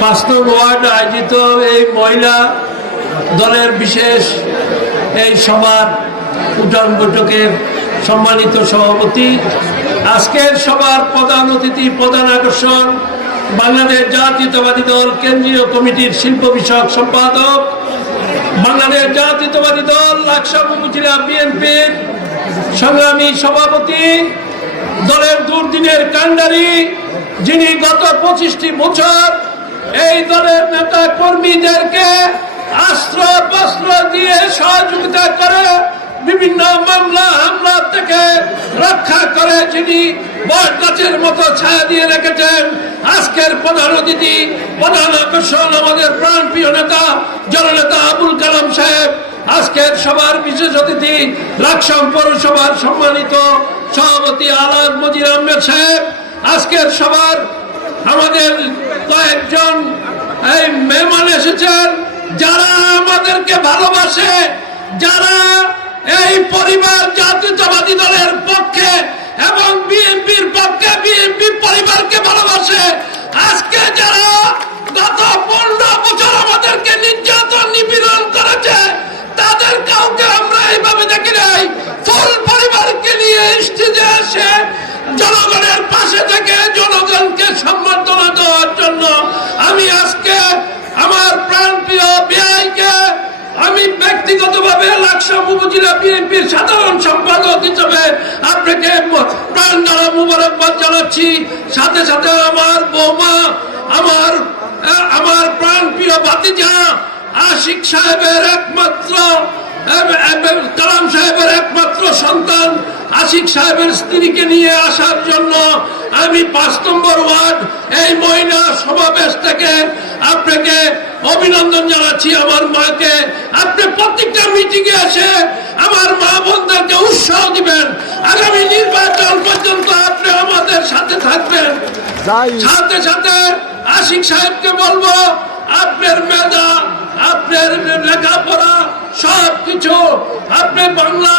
পাঁচ ওয়ার্ড আয়োজিত এই মহিলা দলের বিশেষ এই সভার উঠান বৈঠকের সম্মানিত সভাপতি। আজকের সভার প্রধান অতিথি, প্রধান আকর্ষণ, বাংলাদেশ জাতীয়তাবাদী দল কেন্দ্রীয় কমিটির শিল্প বিষয়ক সম্পাদক, বাংলাদেশ জাতীয়তাবাদী দল লাকসাম উপজেলা বিএনপির সংগ্রামী সভাপতি, দলের দুর্দিনের কাণ্ডারি যিনি গত পঁচিশটি বছর এই দলের নেতা কর্মীদেরকে আস্ত্র বস্ত্র দিয়ে সহযোগিতা করে বিভিন্ন মামলা, হামলা থেকে রক্ষা করে যিনি বট গাছের মতো ছায়া দিয়ে রেখেছেন, আজকের প্রধান অতিথি, প্রধান আকর্ষণ আমাদের প্রাণপ্রিয় নেতা, জননেতা আবুল কালাম সাহেব, আজকের সবার বিশেষ অতিথি লাকসাম পৌরসভার সম্মানিত সভাপতি আলাদ মজির আহমেদ সাহেব, আজকের সবার আমাদের কয়েকজন এই মেহমান এসেছেন, যারা আমাদেরকে ভালোবাসে, যারা এই পরিবার জাতীয়তাবাদী দলের পক্ষে এবং বিএনপির পক্ষে, বিএনপি পরিবারকে ভালোবাসে। লাকসাম উপজেলা বিএনপির সাধারণ সম্পাদক হিসেবে আপনাকে প্রাণ দ্বারা মুবারকবাদ জানাচ্ছি। সাথে সাথে আমার বৌমা, আমার আমার প্রাণ প্রিয় ভাতিজা আশিক সাহেবের একমাত্র কালাম সাহেবের একমাত্র সন্তান আশিক সাহেবের স্ত্রীকে নিয়ে আসার জন্য আমি পাঁচ নম্বর ওয়ার্ড এই মহিলা সমাবেশ থেকে আপনাকে অভিনন্দন জানাচ্ছি আমার মাকে। আপনি প্রত্যেকটা মিটিংয়ে এসে আমার মা বোনদেরকে উৎসাহ দিবেন। আগামী নির্বাচন পর্যন্ত আপনি আমাদের সাথে থাকবেন। সাথে সাথে আশিক সাহেবকে বলব আপনার মেধা আপনার লেখাপড়া সব কিছু আপনি বাংলা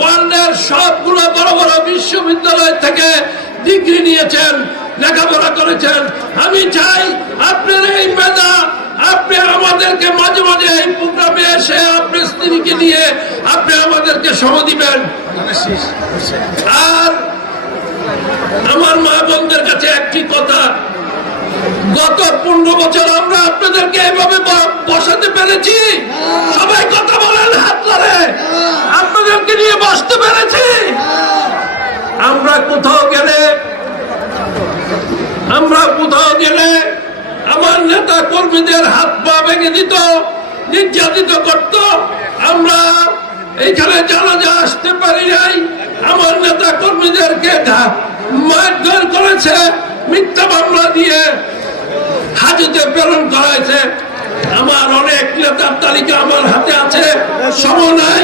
ওয়ার্ল্ডের সবগুলো বড় বড় বিশ্ববিদ্যালয় থেকে ডিগ্রি নিয়েছেন লেখাপড়া করেছেন। আমি চাই আপনার এই মেধা আপনি আমাদেরকে মাঝে মাঝে এই প্রোগ্রামে এসে আপনার স্ত্রীকে নিয়ে আপনি আমাদেরকে সম দিবেন। আর আমার মা বোনদের কাছে একটি কথা। গত পনেরো বছর আমরা আপনাদেরকে এভাবে বসাতে পেরেছি। সবাই কথা বলেন হাত ধরে। আপনাদেরকে নিয়ে বসতে পেরেছি। আমরা কোথাও গেলে আমরা কোথাও গেলে আমার নেতা কর্মীদের হাত পা ভেঙে দিত, নির্যাতিত করত। আমরা এইখানে জানাজা আসতে পারি নাই। আমার নেতা কর্মীদেরকে মারধর করেছে, মিথ্যা মামলা দিয়ে হাজতে প্রেরণ করা হয়েছে আমার অনেক নেতার তালিকা আমার হাতে আছে। সম নাই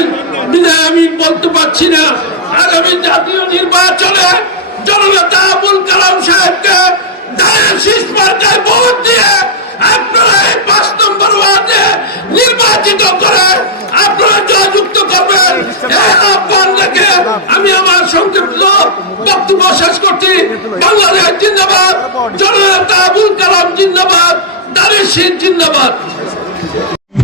আমি বলতে পারছি না। আগামী জাতীয় নির্বাচনে জননেতা আবুল কালাম সাহেবকে ধানের শীষ মার্কায় ভোট দিয়ে নির্বাচিত করে আপনারা জয়যুক্ত করবেন। আমি আমার সংক্ষিপ্ত বক্তব্য শেষ করছি। বাংলাদেশ জিন্দাবাদ জনতা আবুল কালাম জিন্দাবাদ শীষ জিন্দাবাদ।